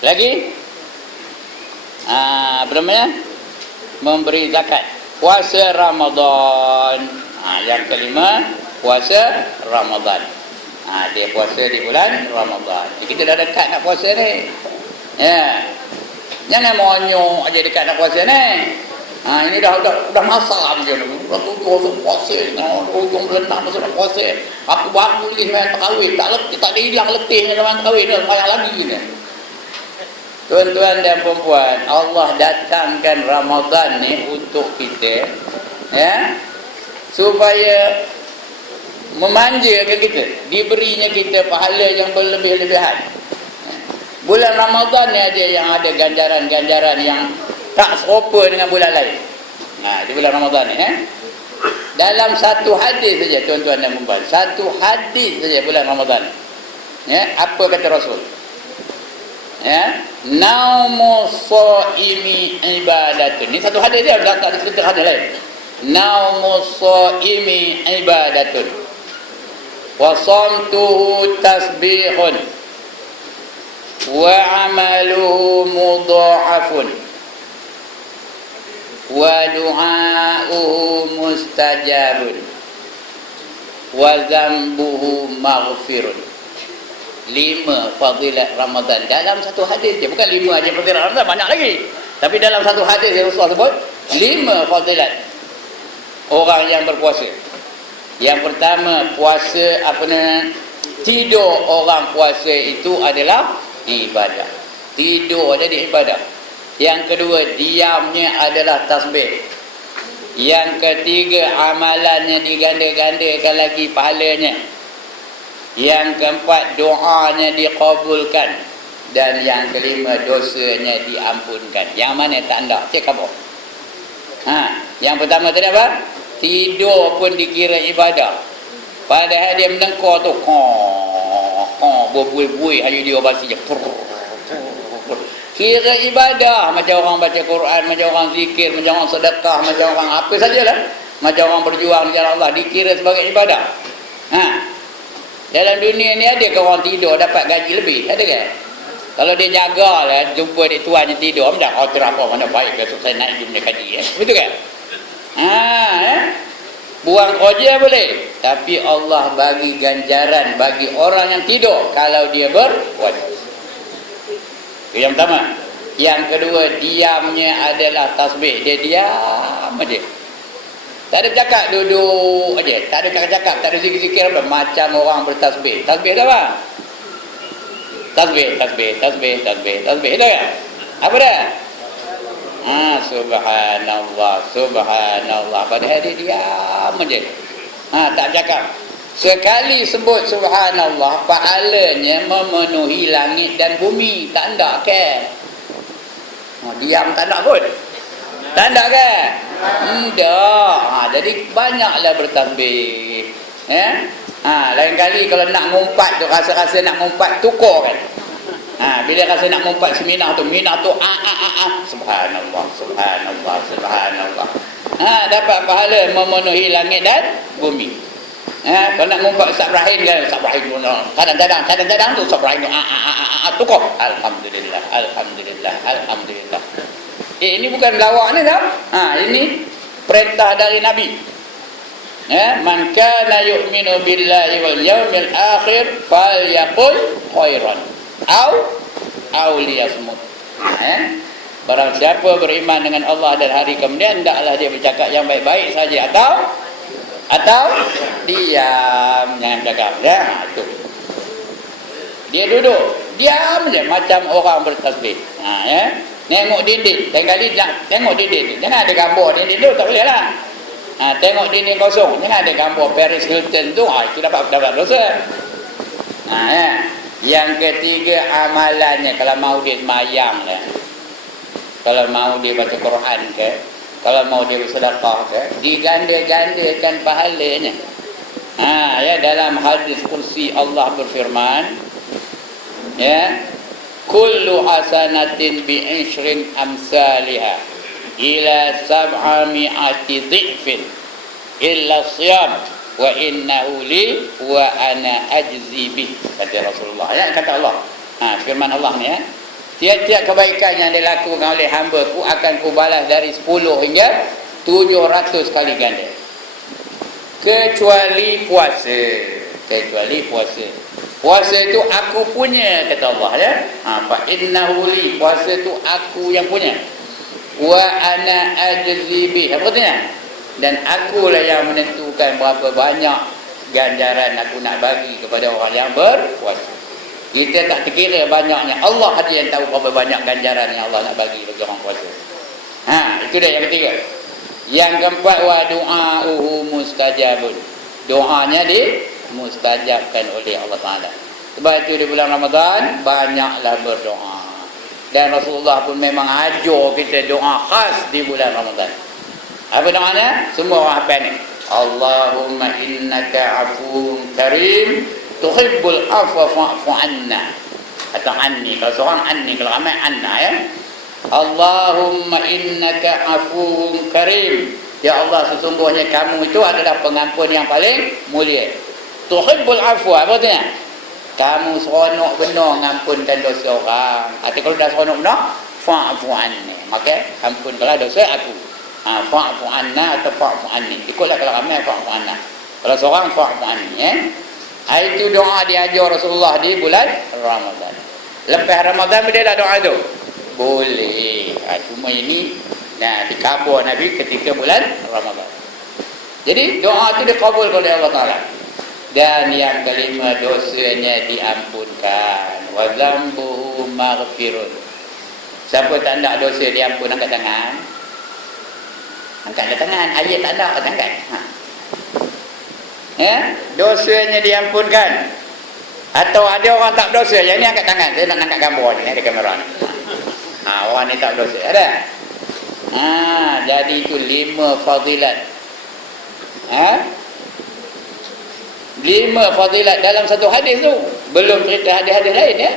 Lagi apa namanya? Memberi zakat. Puasa Ramadan. Yang kelima, puasa Ramadan. Dia puasa di bulan Ramadan. Kita dah dekat nak puasa ni. Ya. Jangan monyok aja dekat nak puasa ni. Ini dah masak je ni. Aku puasa ni. Ujung bulan nak puasa. Aku baru lagi sembahyang tarawih. Tak ada hilang letihnya sembahyang tarawih ni. Sembahyang lagi ni. Tuan-tuan dan perempuan, Allah datangkan Ramadan ni untuk kita, ya, supaya memanjakan kita, diberinya kita pahala yang berlebih-lebihan. Bulan Ramadan ni aja yang ada ganjaran-ganjaran yang tak serupa dengan bulan lain. Di bulan Ramadan ni, dalam satu hadis saja, tuan-tuan dan perempuan, satu hadis saja bulan Ramadan. Ya, apa kata Rasul? Ya, naumu shaimi ibadatun. Ini satu hadis dia, tak disebut hadis lain. Naumu shaimi ibadatun wa shamtuhu tasbihun wa amaluhu mudha'afun wa du'a'uhu mustajabun wa zambuhu maghfirun. 5 fadilat Ramadan dalam satu hadis je, bukan 5 aja fadilat Ramadan, banyak lagi. Tapi dalam satu hadis yang Rasulullah sebut 5 fadilat orang yang berpuasa. Yang pertama, puasa tidur orang puasa itu adalah ibadah. Tidur jadi ibadah. Yang kedua, diamnya adalah tasbih. Yang ketiga, amalannya diganda-gandakan lagi pahalanya. Yang keempat, doanya dikabulkan. Dan yang kelima, dosanya diampunkan. Yang mana tak anda? Cek apa? Yang pertama tadi apa? Tidur pun dikira ibadah. Padahal dia menengkor tu, berbuih-buih hanya dia basi je. Kira ibadah. Macam orang baca Quran, macam orang zikir, macam orang sedekah, macam orang apa sajalah. Macam orang berjuang di jalan Allah, dikira sebagai ibadah. Dalam dunia ni ada ke orang tidur dapat gaji lebih? Ada ke? Kalau dia jagalah, jumpa dia tuan yang tidur, dah terapa mana baik besok saya naik jumlah gaji. Betul ke? Buang kerja boleh, tapi Allah bagi ganjaran bagi orang yang tidur kalau dia berpuasa. Itu yang pertama. Yang kedua, diamnya adalah tasbih. Dia diam aja. Tak ada cakap, duduk aja. Tak ada cakap-cakap, tak ada zikir-zikir apa. Macam orang bertasbih. Tasbih dah apa? Tasbih. Dah kan? Apa dah? Subhanallah. Padahal dia diam aja. Tak cakap. Sekali sebut subhanallah, pahalanya memenuhi langit dan bumi. Tak nak ke? Diam tak nak pun. Tak nak ke? Tidak. Jadi banyaklah bertasbih. Lain kali kalau nak ngumpat tu, rasa-rasa nak ngumpat, tukar kan. Bila rasa nak ngumpat seminar tu, subhanallah. Dapat pahala memenuhi langit dan bumi. Kalau nak ngumpat Ustaz Ibrahim kan, Ustaz Ibrahim tu kadang-kadang tu Ustaz Ibrahim tu tukar. Alhamdulillah. Ini bukan lawak ni tau. Ini perintah dari Nabi. Man kana yu'minu billahi wal yawmil akhir falyaqul khairan aw liyasmut. Barang siapa beriman dengan Allah dan hari kemudian, hendaklah dia bercakap yang baik-baik saja atau diam, jangan cakap. Itu. Dia duduk, diam je macam orang bertasbih. Tengok dinding, kali tengok dinding. Jangan ada gambar dinding tu, tak boleh lah. Tengok dinding kosong, jangan ada gambar Paris Hilton tu, itu dapat dosa. Yang ketiga, amalannya. Kalau mau dia semayang ke, kalau mau dia baca Quran ke, kalau mau dia bersedekah ke, diganda-gandakan pahalanya. Dalam hadis kursi Allah berfirman, kullu hasanatin bi'ishrin amsalihah ila sab'ami'ati dhi'fin illa siyam wa innahu li wa ana ajzi bih, kata Rasulullah. Kata Allah. Firman Allah ni, tiap-tiap kebaikan yang dilakukan oleh hamba-Ku akan Ku balas dari 10 hingga 700 kali ganda. Kecuali puasa. Puasa itu aku punya, kata Allah ya. Fa innahu li, puasa itu aku yang punya. Wa ana ajzi bih. Apa katanya? Dan akulah yang menentukan berapa banyak ganjaran aku nak bagi kepada orang yang berpuasa. Kita tak terkira banyaknya. Allah saja yang tahu berapa banyak ganjaran yang Allah nak bagi bagi orang puasa. Itu dia yang ketiga. Yang keempat, wa du'auhu mustajabun. Doanya dimustajabkan oleh Allah Taala. Sebab itu di bulan Ramadan banyaklah berdoa. Dan Rasulullah pun memang ajar kita doa khas di bulan Ramadan. Apa doanya? Semua orang hafal ni. Allahumma innaka afuwun karim tuhibbul afwa fa'fu anna. Atau anni. Kalau seorang anni, kalau ramai anna ya. Allahumma innaka afuwun karim. Ya Allah, sesungguhnya kamu itu adalah pengampun yang paling mulia. Tuhibbul afwa, apa artinya? Kamu seronok benar mengampunkan dosa orang. Artinya kalau dah seronok benar, fa'fu anni. Maka ampunkanlah dosa aku. Fa'fu anna atau fa'fu anni. Ikutlah kalau ramai fa'fu anna. Kalau seorang fa'fu anni ya. Itu doa diajar Rasulullah di bulan Ramadan. Lepas Ramadan boleh tak doa tu? Boleh. Cuma ini dikabul Nabi ketika bulan Ramadan. Jadi doa itu dikabul oleh Allah Ta'ala. Dan yang kelima, dosanya diampunkan. Wa dzambuhu maghfirun. Siapa tak nak dosa diampun, angkat tangan. Angkat tangan. Ayat tak ada, angkat. Ya, dosanya diampunkan. Atau ada orang tak dosa, yang ni angkat tangan. Saya nak angkat gambar ni ada kamera ni. Orang ni tak dosa, ada. Jadi itu 5 fadilat. 5 fadilat dalam satu hadis tu. Belum cerita hadis-hadis lain ya.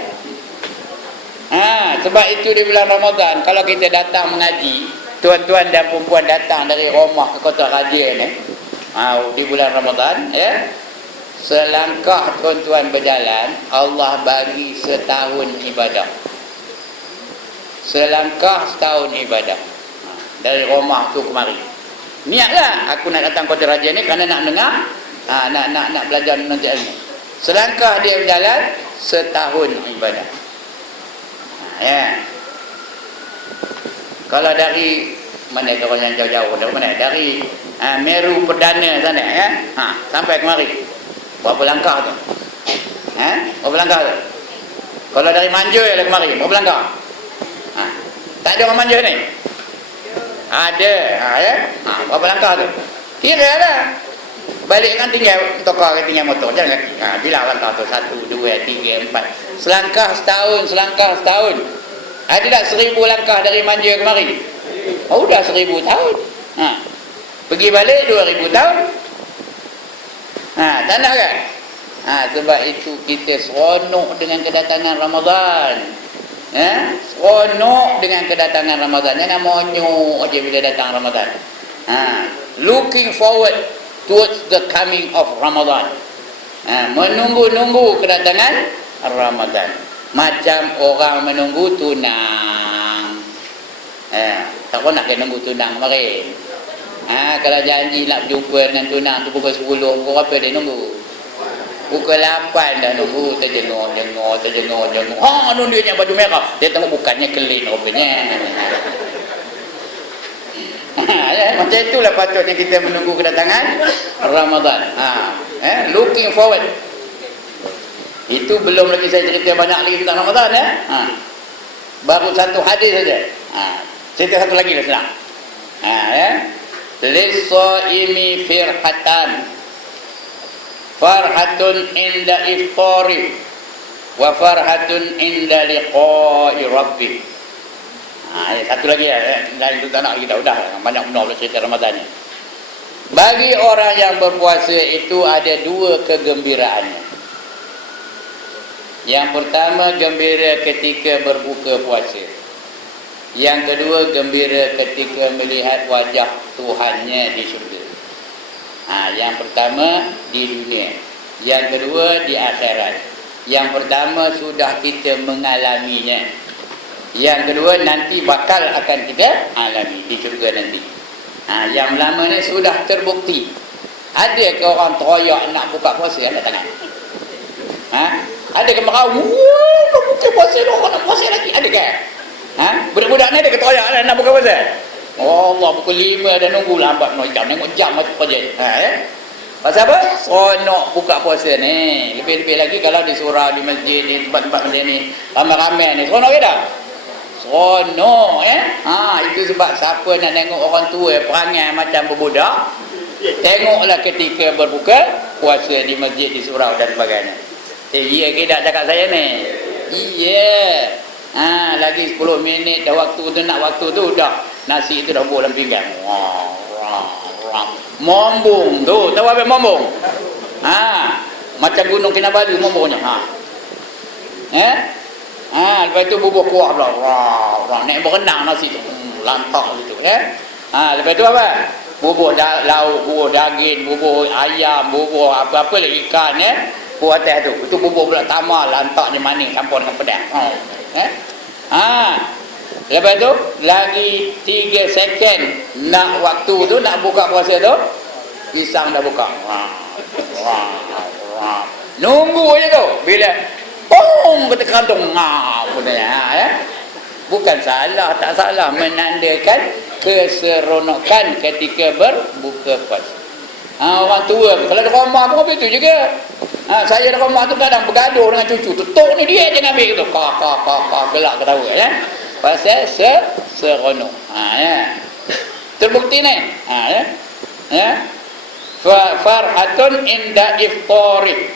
Sebab itu di bulan Ramadan, kalau kita datang mengaji, tuan-tuan dan perempuan datang dari rumah ke kota Raja ni, di bulan Ramadan ya, selangkah tuan-tuan berjalan, Allah bagi setahun ibadah. Selangkah setahun ibadah. Dari rumah tu kemari. Niatlah aku nak datang kota Raja ni kerana nak dengar, nak belajar menuntut ilmu. Selangkah dia berjalan, setahun ibadah. Ya. Kalau dari mana orang yang jauh-jauh, dari mana? Dari Meru Perdana sana ya. Sampai kemari. Berapa langkah tu? Berapa langkah tu? Kalau dari Manja lah kemari, berapa langkah? Tak ada orang Manja ni? Ada. Ya. Berapa langkah tu? Kira lah. Balik kan tinggal tokar, tinggal motor, jalan kaki. Bila langkah tu 1, 2, 3, 4. Selangkah setahun. Ada tak 1000 langkah dari Manja kemari? Dah 1000 tahun. Pergi balik 2000 tahun. Tak nak kan? Sebab itu kita seronok dengan kedatangan Ramadan. Seronok dengan kedatangan Ramadan. Jangan monyok je bila datang Ramadan. Looking forward towards the coming of Ramadan. Menunggu-nunggu kedatangan Ramadan. Macam orang menunggu tunang. Tak pernah dia nunggu tunang kemarin. Kalau janji nak jumpa dengan tunang tu pukul 10, pukul apa dia nunggu? Pukul 8 dah nunggu, terjenguk. Dia yang baju merah. Dia tengok bukannya kelin rupanya. Macam itulah patutnya kita menunggu kedatangan Ramadan. Looking forward. Itu belum lagi saya cerita banyak lagi tentang Ramadan ya. Baru satu hadis saja. Cerita satu lagi lah senang. Lis-shaimi firhatan. Farhatun inda iftari wa farhatun inda liqa'i rabbi. Satu lagi ya. Lain tu tak nak kita dah banyak benar boleh cerita Ramadan ni. Bagi orang yang berpuasa itu ada 2 kegembiraannya. Yang pertama, gembira ketika berbuka puasa. Yang kedua, gembira ketika melihat wajah Tuhannya di syurga. Yang pertama di dunia, yang kedua di akhirat. Yang pertama sudah kita mengalaminya. Yang kedua, nanti bakal akan kita alami di syurga nanti. Yang lama ni sudah terbukti. Ada ke orang teroyak nak buka puasa? Ada tangan? Ada ke merau? Nak buka puasa, orang nak puasa lagi? Ada ke? Budak-budak ni ada ke teroyak nak buka puasa? Oh Allah, pukul 5 dah nunggu lambat nak tengok jam macam kerja. Pasal apa? Seronok buka puasa ni. Lebih-lebih lagi kalau di surau, di masjid, di tempat-tempat macam ni, ramai-ramai ni, seronok ke tak? Seronok itu sebab siapa nak tengok orang tua perangai macam berbudak, tengoklah ketika berbuka puasa di masjid, di surau dan sebagainya. Ya ke tak cakap saya ni? Iya. Lagi 10 minit dah waktu tu, nak waktu tu dah nasi tu dah buat dalam pinggan. Mombong tu, tahu apa mombong? Macam gunung Kinabalu mombongnya. Lepas tu bubur kuah pula. Naik berenang nasi tu. Lantak gitu lepas tu apa? Bubur lauk, bubur daging, bubur ayam, bubur apa-apa lagi ikan buat atas tu. Itu bubur pula tamal, lantak ni manis campur dengan pedas. Lepas tu lagi 3 second nak waktu tu nak buka puasa tu, pisang dah buka. Nunggu je tu. Bila bong kata kantung bukan salah, tak salah, menandakan keseronokan ketika berbuka puasa. Orang tua kalau ada rumah pun begitu juga. Saya ada rumah tu kadang bergaduh dengan cucu tu, tok ni dia jangan ambil tu, gelak ketawa pasal seronok. Terbukti ni. Farhatun inda iftari.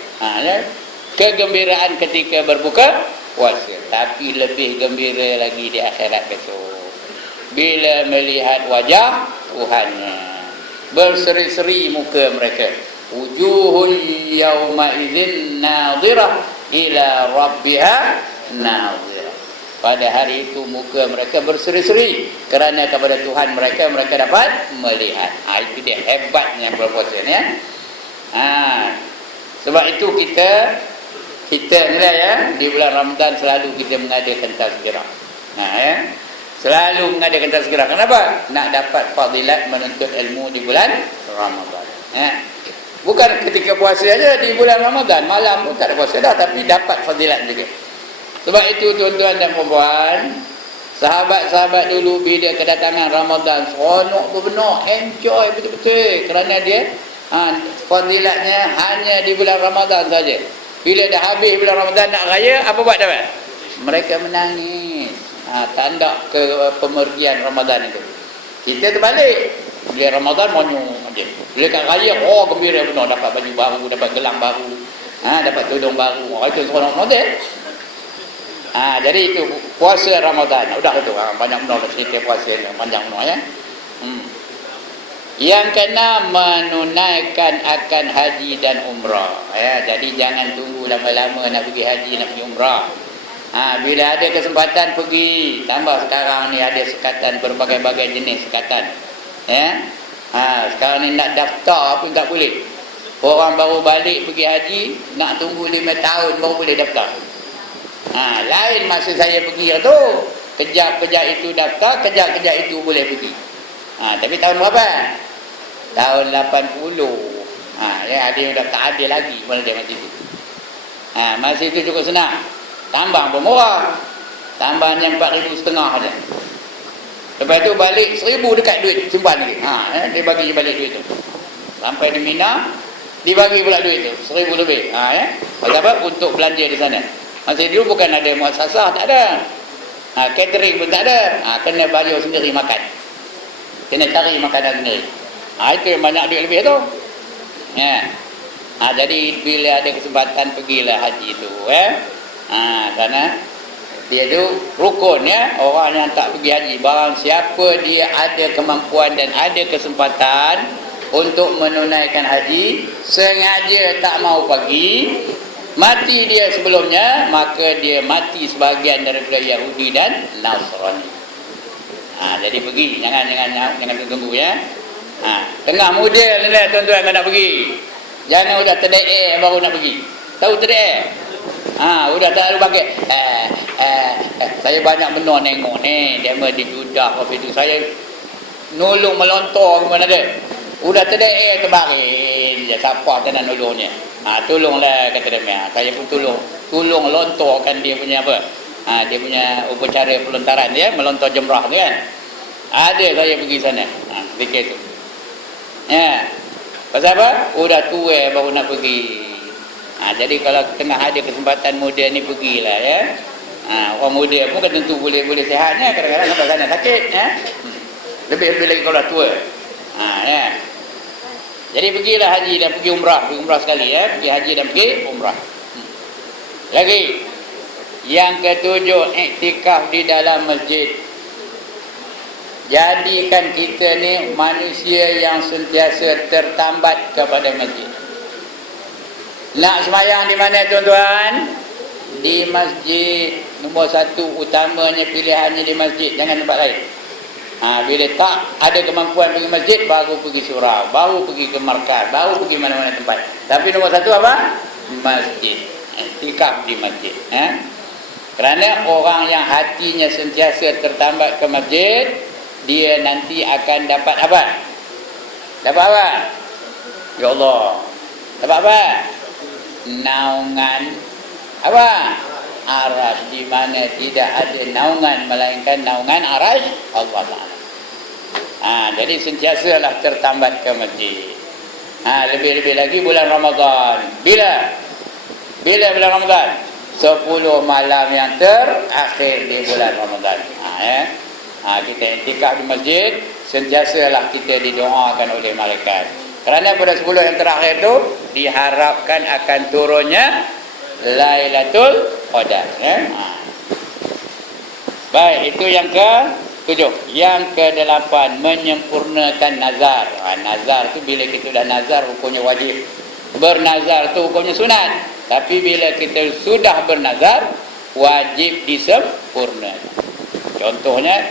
Kegembiraan ketika berbuka puasa, tapi lebih gembira lagi di akhirat besok bila melihat wajah Tuhannya, berseri-seri muka mereka. Wujuhun yawma idzin nadhirah ila rabbiha nadhirah. Pada hari itu muka mereka berseri-seri kerana kepada Tuhan mereka dapat melihat. Itu dia hebatnya berpuasa ni sebab itu kita ni di bulan Ramadan selalu kita mengadakan tazkirah. Selalu mengadakan tazkirah. Kenapa? Nak dapat fadilat menuntut ilmu di bulan Ramadan. Bukan ketika puasa saja di bulan Ramadan, malam pun tak ada puasa dah, tapi dapat fadilat juga. Sebab itu tuan-tuan dan puan-puan, sahabat-sahabat dulu bila kedatangan Ramadan, seronok benar, enjoy betul-betul kerana dia fadilatnya hanya di bulan Ramadan saja. Bila dah habis bulan Ramadan nak raya, apa buat dapat? Mereka menangis. Tanda ke pemergian Ramadan itu. Kita terbalik. Bila Ramadan monyong aja. Bila kat raya, gembira benar, dapat baju baru, dapat gelang baru, dapat tudung baru. Itu seronok Ramadan. Jadi itu puasa Ramadan. Udah itu banyak benar cerita puasa ni, panjang benar Yang keenam, menunaikan akan haji dan umrah. Jadi jangan tunggu lama-lama nak pergi haji, nak pergi umrah. Bila ada kesempatan pergi. Tambah sekarang ni ada sekatan, berbagai-bagai jenis sekatan. Sekarang ni nak daftar pun tak boleh. Orang baru balik pergi haji, nak tunggu 5 tahun baru boleh daftar. Lain masa saya pergi tu, kejap-kejap itu daftar, kejap-kejap itu boleh pergi. Tapi tahun berapa? Tahun 80. Ada yang dah tak ada lagi masa itu. Masa itu cukup senang. Tambang pun murah. Tambahnya 4,500 aja. Lepas tu balik 1,000 dekat duit simpan lagi. Dia bagi balik duit tu. Sampai di Mina, dibagi pula duit tu 1,000 lebih. Pasal apa? Untuk belanja di sana. Masa dulu bukan ada muasasah, tak ada. Catering pun tak ada. Kena bayar sendiri makan. Kena cari makanan sendiri. Itu yang banyak duit lebih tu. Jadi bila ada kesempatan pergilah haji tu. Kerana dia tu rukun orang yang tak pergi haji. Barang siapa dia ada kemampuan dan ada kesempatan untuk menunaikan haji, sengaja tak mau pergi, mati dia sebelumnya, maka dia mati sebahagian daripada Yahudi dan Nasrani. Jadi pergi, jangan tunggu tengah model ni lah tuan-tuan nak pergi. Jangan udah terdeek baru nak pergi. Tahu terdeek? Udah tak lalu pakai Saya banyak benar nengok ni, dia di Judah apa itu. Saya nolong melontar ke mana dia. Udah terdaik terbaring dia, siapa tak nak nolongnya. Tolonglah kata dia. Saya pun tolong lontarkan dia punya apa. Dia punya upacara pelontaran dia, melontar jemrah tu kan. Ada saya pergi sana. Ketika itu. Ya. Pasal apa? Udah tua baru nak pergi. Jadi kalau tengah ada kesempatan muda ni pergilah ya. Orang muda pun kan tentu boleh sihatnya, kadang-kadang sampai sana sakit ya. Lebih lagi kalau dah tua. Ya. Jadi pergilah haji dan pergi umrah sekali ya, pergi haji dan pergi umrah. Lagi yang ketujuh, iktikaf di dalam masjid. Jadikan kita ni manusia yang sentiasa tertambat kepada masjid. Nak sembahyang di mana tuan-tuan? Di masjid. Nombor satu utamanya pilihannya di masjid, jangan tempat lain. Bila tak ada kemampuan pergi masjid, baru pergi surau, baru pergi ke markas, baru pergi mana-mana tempat. Tapi nombor satu apa? Masjid. Iktikaf di masjid. Kerana orang yang hatinya sentiasa tertambat ke masjid, dia nanti akan dapat apa? Dapat apa? Ya Allah. Dapat apa? Naungan apa? Arasy, di mana tidak ada naungan melainkan naungan arasy Allah Taala. Jadi sentiasalah tertambat ke masjid. Lebih-lebih lagi bulan Ramadan. Bila bulan Ramadan? 10 malam yang terakhir di bulan Ramadan. Kita iktikaf di masjid, sentiasalah kita didoakan oleh malaikat. Kerana pada 10 yang terakhir tu diharapkan akan turunnya Lailatul Qadar. Baik, itu yang ke-7. Yang ke-8, menyempurnakan nazar. Nazar tu bila kita dah nazar hukumnya wajib. Bernazar tu hukumnya sunat. Tapi bila kita sudah bernazar, wajib disempurnakan. Contohnya,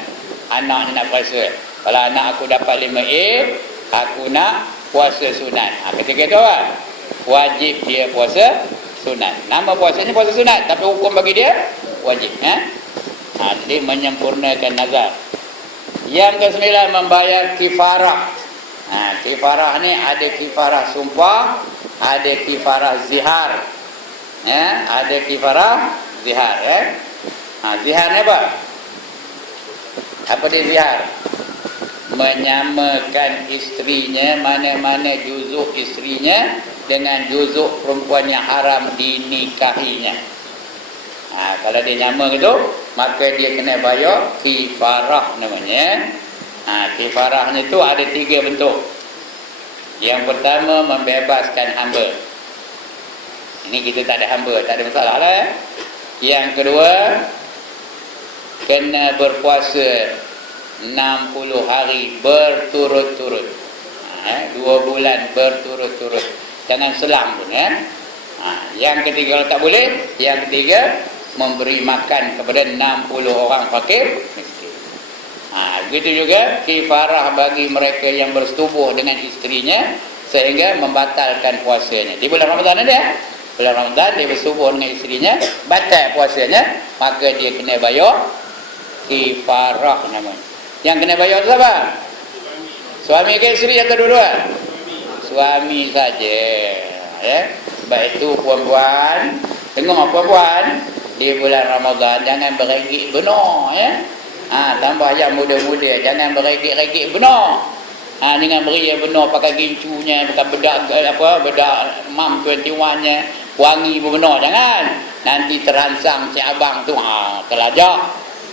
anak ni nak puasa. Kalau anak aku dapat 5A, aku nak puasa sunat. Ketika itu apa? Wajib dia puasa sunat. Nama puasanya puasa sunat, tapi hukum bagi dia wajib. Jadi menyempurnakan nazar. Yang ke-9, membayar kifarah. Kifarah ni ada kifarah sumpah, ada kifarah zihar. Ada kifarah zihar. Zihar ni apa? Apa dia zihar? Menyamakan isterinya, mana-mana juzuk isterinya dengan juzuk perempuan yang haram dinikahinya. Kalau dia nyama gitu, maka dia kena bayar kifarah namanya. Kifarahnya itu ada 3 bentuk. Yang pertama, membebaskan hamba. Ini kita tak ada hamba, tak ada masalah lah ya. Yang kedua, kena berpuasa 60 hari berturut-turut. 2 bulan berturut-turut. Jangan selang pun ya. Yang ketiga kalau tak boleh, yang ketiga memberi makan kepada 60 orang fakir miskin. Begitu juga kifarah bagi mereka yang bersetubuh dengan isterinya sehingga membatalkan puasanya. Di bulan Ramadan ada ya. Bulan Ramadan dia bersetubuh dengan isterinya, batal puasanya, maka dia kena bayar kifarah namanya. Yang kena bayar tu apa? Suami ke isteri atau dua-dua? Suami saja. Ya. Sebab itu puan-puan, tengok puan-puan di bulan Ramadan jangan beregik benar ya. Tambah yang muda-muda jangan beregik-regik benar. Dengan beria benar pakai gincunya, pakai bedak mam 21-nya, wangi pun benar jangan. Nanti terangsang si abang tu kelajak.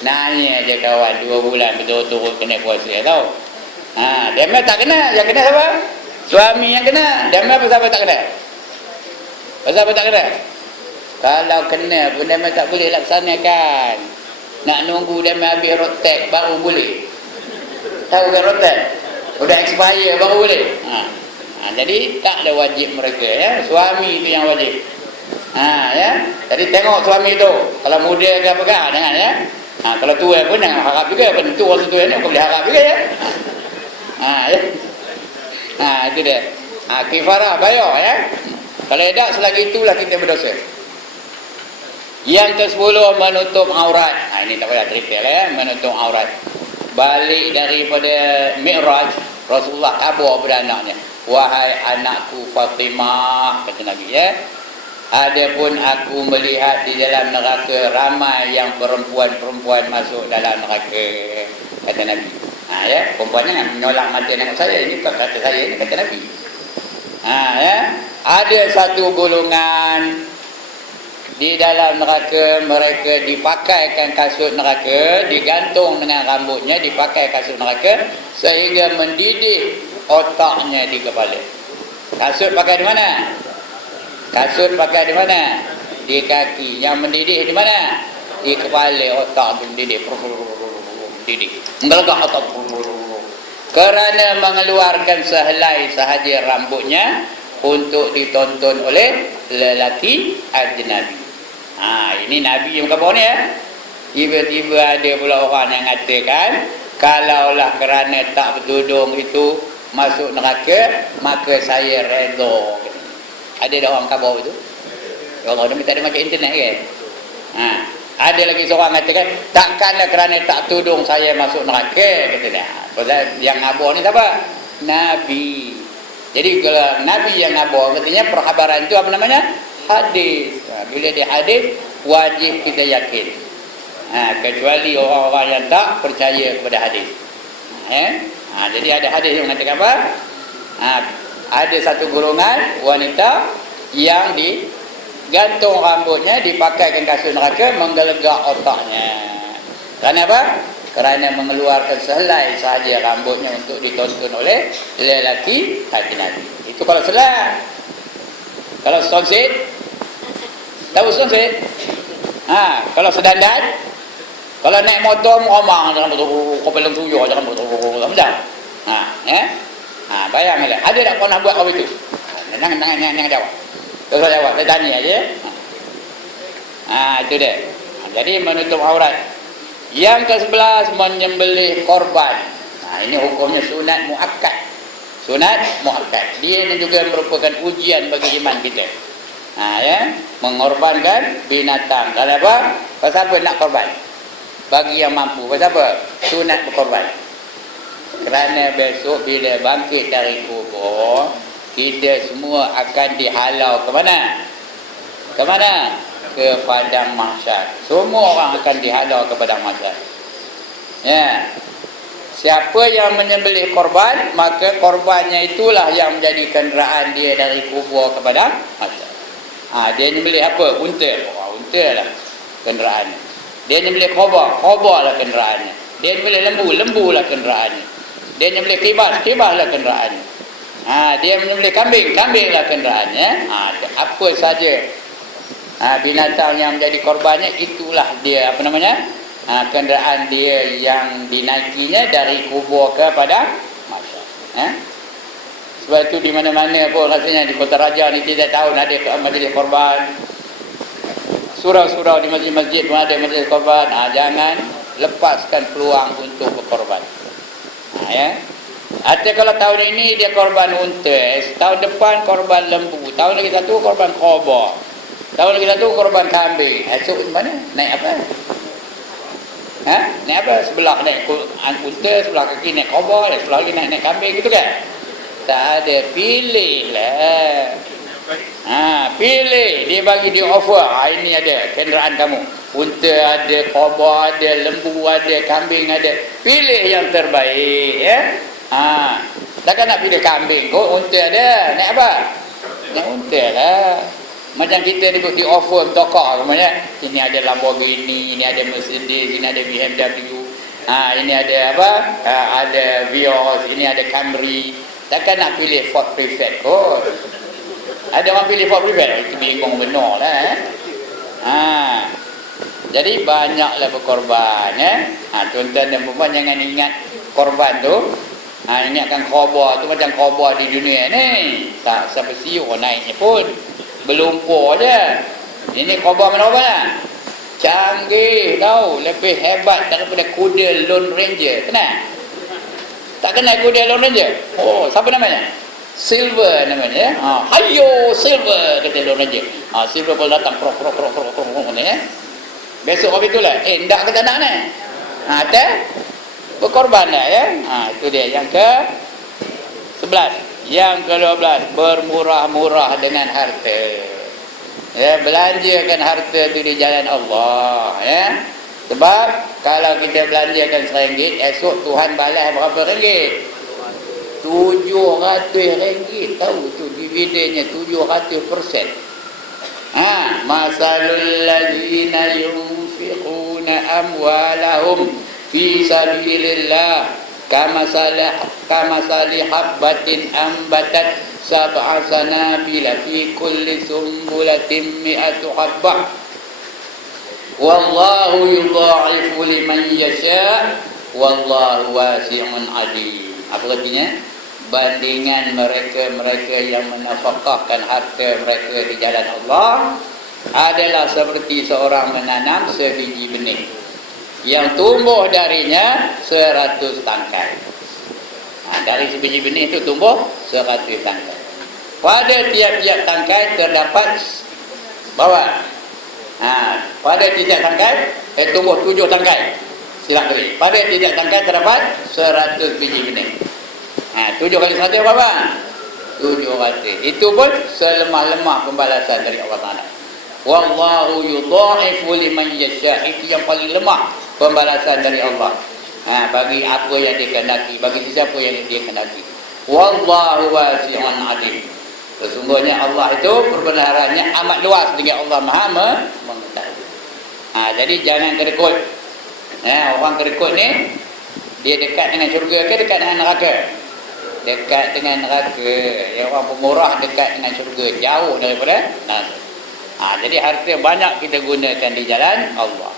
Naik je kawan 2 bulan betul-betul kena puasa tau. Dia tak kena, yang kena siapa? Suami yang kena. Dia pasal apa tak kena? Pasal apa tak kena? Kalau kena pun dia tak boleh laksanakan. Nak nunggu dia habis rotek baru boleh. Tahu kan rotek? Udah expire baru boleh. Jadi tak ada wajib mereka ya. Suami itu yang wajib. Ya. Jadi tengok suami tu. Kalau muda ke apa kan, jangan ya. Kalau tua pun jangan harap juga. Tentu orang tua ni boleh harap juga ya. Ya. Itu dia. Kifarah bayar ya. Kalau tidak selagi itulah kita berdosa. Yang ke-10 menutup aurat. Ini tak payah cerita lah ya, menutup aurat. Balik daripada Mi'raj, Rasulullah khabar pada anaknya, wahai anakku Fatimah, kata Nabi ya, adapun aku melihat di dalam neraka ramai yang perempuan-perempuan masuk dalam neraka, kata Nabi. Ya, perempuan jangan menolak mata anak saya, ini bukan kata saya, ini kata Nabi. Ya, ada satu golongan di dalam neraka, mereka dipakaikan kasut neraka, digantung dengan rambutnya, dipakai kasut neraka sehingga mendidih otaknya di kepala. Kasut pakai di mana? Kasut pakai di mana? Di kaki. Yang mendidih di mana? Di kepala, otak tu mendidih. Mendidih. Menggelegak otak. Kerana mengeluarkan sehelai sahaja rambutnya untuk ditonton oleh lelaki ajnabi. Ini Nabi yang khabar ni ya. Tiba-tiba ada pula orang yang mengatakan, kalaulah kerana tak bertudung itu masuk neraka, maka saya redha. Ada orang khabar itu? Orang ni tak ada macam internet kan? Ada lagi seorang mengatakan, takkanlah kerana tak tudung saya masuk neraka, kata dia. Pasal yang khabar ni siapa? Nabi. Jadi kalau Nabi yang khabar, katanya perkhabaran itu apa namanya? Hadis. Bila dia hadis, wajib kita yakin. Kecuali orang-orang yang tak percaya kepada hadis. Jadi ada hadis yang mengatakan apa? Ada satu golongan wanita yang digantung rambutnya, dipakaikan kasut neraka, menggelegak otaknya. Kerana apa? Kerana mengeluarkan sehelai sahaja rambutnya untuk ditonton oleh lelaki ajnabi. Itu kalau selai. Kalau stonsit, tahu stonsit? Kalau sedandan, kalau naik motor ngomong jangan betul, kepala tuyul jangan betul, macam. Bayanglah, ada tak pernah buat apa itu? Jangan jawab. Kalau jawab, saya tanya aja. Itu dia. Jadi menutup aurat. Yang ke-11 menyembelih korban. Ini hukumnya sunat muakkad. Sunat muakkad. Dia ini juga merupakan ujian bagi iman kita. Mengorbankan binatang. Kalau apa? Pasal apa nak korban? Bagi yang mampu. Pasal apa? Sunat berkorban. Kerana besok bila bangkit dari kubur, kita semua akan dihalau ke mana? Ke mana? Ke padang mahsyar. Semua orang akan dihalau ke padang mahsyar. Siapa yang menyembelih korban, maka korbannya itulah yang menjadi kenderaan dia dari kubur ke padang mahsyar. Dia menyembelih apa? Unta. Unta lah kenderaannya. Dia menyembelih kobak lah kenderaannya. Dia menyembelih lembu lah kenderaannya. Dia menyembelih kibas lah kenderaannya. Dia menyembelih kambing lah kenderaannya. Apa saja binatang yang menjadi korbannya, itulah dia apa namanya? Kenderaan dia yang dinaikinya dari kubur ke padang mahsyar. Sebab itu di mana-mana pun rasanya di Kota Raja ni tidak tahu ada majlis korban. Surau-surau di masjid-masjid pun ada majlis korban. Jangan lepaskan peluang untuk berkorban. Artinya kalau tahun ini dia korban unta, tahun depan korban lembu, tahun lagi satu korban kobak, tahun lagi satu korban kambing. Esok mana? Naik apa? Naik apa? Sebelah naik unta, sebelah kaki naik kobak, sebelah lagi naik kambing, gitu kan? Tak ada, pilih lah. Pilih, dia bagi dia offer. Ini ada kenderaan kamu, unta ada, kobak ada, lembu ada, kambing ada. Pilih yang terbaik ya. Takkan nak pilih kambing kok, unta ada. Naik apa? Naik unta lah. Macam kita di offer tokok namanya. Ini ada Lamborghini, ini ada Mercedes, ini ada BMW. Ini ada apa? Ada Vios, ini ada Camry. Takkan nak pilih Ford Prefect kot. Ada orang pilih Ford Prefect, itu bingung benar lah. Jadi banyaklah berkorban tuan-tuan dan puan jangan ingat korban tu. Ingatkan khabar tu macam khabar di dunia ni. Tak sampai siur naiknya pun. Belumpur je. Ini khabar mana apa? Canggih tau, lebih hebat daripada kuda Lone Ranger. Kenal? Tak kenal kuda Lone Ranger? Siapa namanya? silver namanya. Hayo silver kata dia orang je. Silver pun datang krok ni besok habis itulah ndak kata nak ni. Ada berkorban dah ya. Itu dia yang ke 11. Yang ke-12, bermurah-murah dengan harta. Ya, belanjakan harta itu di jalan Allah ya. Sebab kalau kita belanjakan RM1, esok Tuhan balas berapa ringgit? RM700. Tahu tu dividennya 700%. Masalul ladzina yunfiquna amwalahum fi sabilillah kamasali habbatin ambatat sab'a sanabila fi kulli sumbulatin mi'atu habbah wallahu yudha'ifu liman yasha' wallahu wasi'un alim. Apa artinya? Bandingan mereka yang menafkahkan harta mereka di jalan Allah adalah seperti seorang menanam sebiji benih yang tumbuh darinya 100 tangkai. Dari sebiji benih itu tumbuh 100 tangkai. Pada tiap-tiap tangkai terdapat bawah. Pada tiap tangkai tumbuh 7 tangkai. Silap balik. Pada tiap tangkai terdapat 100 biji benih. 7 kali 100 berapa? 700. Itu pun selemah-lemah pembalasan dari Allah Taala. Wallahu yudha'ifu liman yasha'. Itu yang paling lemah pembalasan dari Allah. Bagi apa yang dia kehendaki, bagi siapa yang dia kehendaki. Wallahu wasi'un alim. Sesungguhnya Allah itu perbenarannya amat luas dengan Allah Maha mengetahui. Jadi jangan kerekut. Orang kerekut ni dia dekat dengan syurga ke dekat dengan neraka? Dekat dengan neraka. Orang pemurah dekat dengan syurga, jauh daripada neraka. Jadi harta banyak kita gunakan di jalan Allah.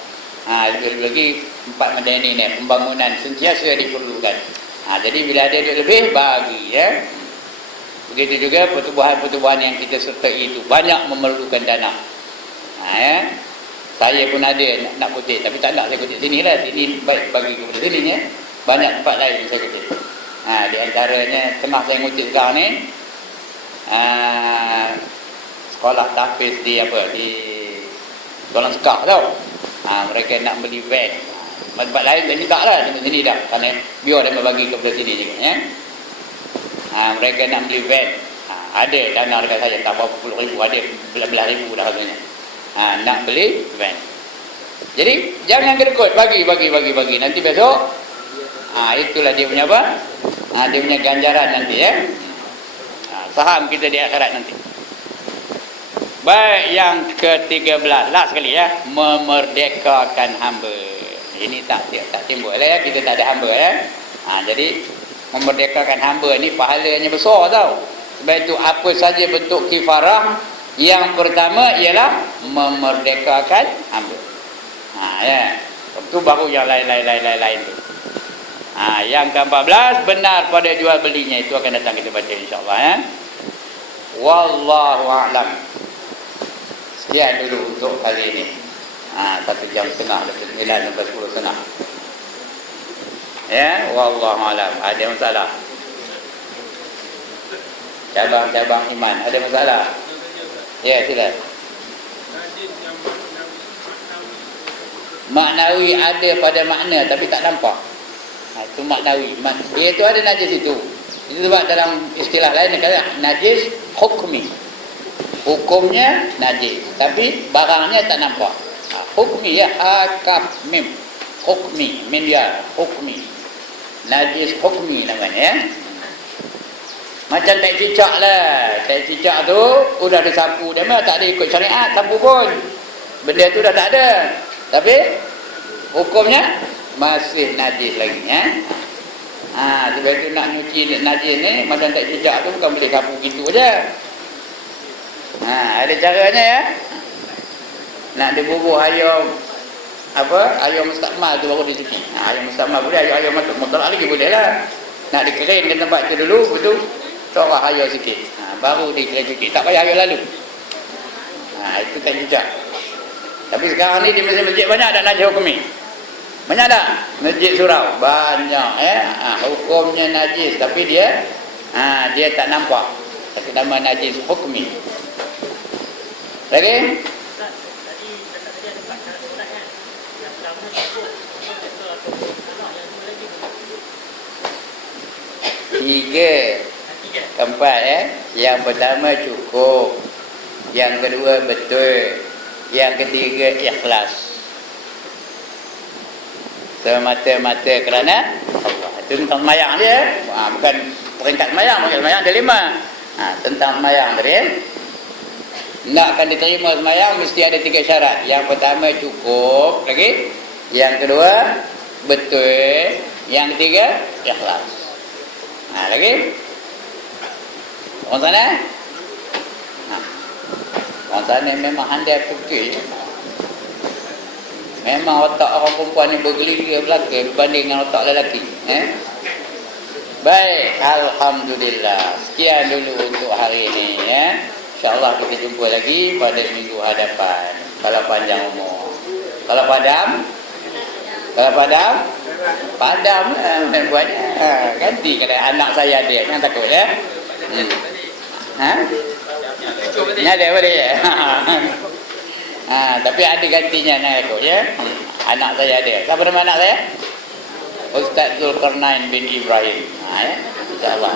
Lebih lagi 4 benda ini ni, pembangunan sentiasa diperlukan. Jadi bila ada duit lebih, bagi ya. Begitu juga pertubuhan-pertubuhan yang kita sertai itu banyak memerlukan dana. Ya. Saya pun ada nak kutip, tapi tak nak saya kutip sini lah. Sini baik bagi kepada sini ya. Banyak tempat lain yang saya kutip. Di antaranya tengah saya ngutip sekarang ni, sekolah tahfiz di Tuan Sekak tau. Mereka nak beli van. Tempat lain tak taklah di sini dah. Kerana biar dia bagi kepada sini juga ya. Mereka nak beli van. Ada dana dekat saya tak berapa puluh ribu, ada belas ribu dah harganya. Nak beli van. Jadi jangan kerekut, bagi. Nanti besok itulah dia punya apa? Dia punya ganjaran nanti ya. Saham kita di akhirat nanti. Baik, yang ke-13 last sekali ya, memerdekakan hamba. Ini tak timbul lah ya, kita tak ada hamba ya. Jadi memerdekakan hamba ni pahalanya besar tau. Sebab itu apa saja bentuk kifarah, yang pertama ialah memerdekakan hamba. Ya. Itu baru yang lain tu. Yang ke-14 benar pada jual belinya, itu akan datang kita baca insya-Allah ya. Wallahu a'lam. Sekian dulu untuk kali ini. 1 jam setengah lebih 9 sampai 10 setengah. Ya, wallahu a'lam. Ada masalah? Cabang-cabang iman ada masalah? Ya, sila. Maknawi ada pada makna tapi tak nampak. Itu maknawi. Dia itu ada najis itu. Itu sebab dalam istilah lain dia kata najis hukmi. Hukumnya najis, tapi barangnya tak nampak. Hukmi ya, hakaf mim. Hukmi, min ya, hukmi. Najis hukmi namanya ya. Macam tak cicak lah. Tak cicak tu udah disapu, dia mah tak ada ikut syariat, sapu pun. Benda tu dah tak ada. Tapi hukumnya masih najis lagi ya. Sebab itu nak nyuci najis ni macam tak cicak tu bukan boleh sapu gitu aja. Ada caranya ya. Nak dibubuh ayam ayam mustakmal tu baru dicuci. Ayam mustakmal boleh, ayam motor lagi boleh lah. Nak dikering ke tempat tu dulu, betul. Corah ayam sikit. Baru dikering cuci. Tak payah ayam lalu. Itu tak cicak. Tapi sekarang ni di masjid-masjid banyak dah najis hukmi. Banyak tak? Masjid surau banyak ya. Hukumnya najis tapi dia Dia tak nampak. Tapi nama najis hukmi. Lagi? Tiga tempat Yang pertama cukup, yang kedua betul, yang ketiga ikhlas. Semata-mata kerana Allah. Itu tentang semayang dia. Bukan peringkat semayang. Semayang ada 5. Tentang semayang tadi. Nakkan diterima semayang mesti ada 3 syarat. Yang pertama cukup. Lagi. Yang kedua betul. Yang ketiga ikhlas. Lagi. Orang sana? Orang sana memang handai fikir. Memang otak orang perempuan ni bergelir belakang berbanding dengan otak lelaki. Baik, alhamdulillah. Sekian dulu untuk hari ini InsyaAllah kita jumpa lagi pada minggu hadapan. Kalau panjang umur. Kalau padam? Kalau padam buatnya. Ganti kalau anak saya dia. Jangan takut Ini ada boleh tapi ada gantinya nak ikut anak saya ada. Siapa nama anak saya? Ustaz Zulkarnain bin Ibrahim. InsyaAllah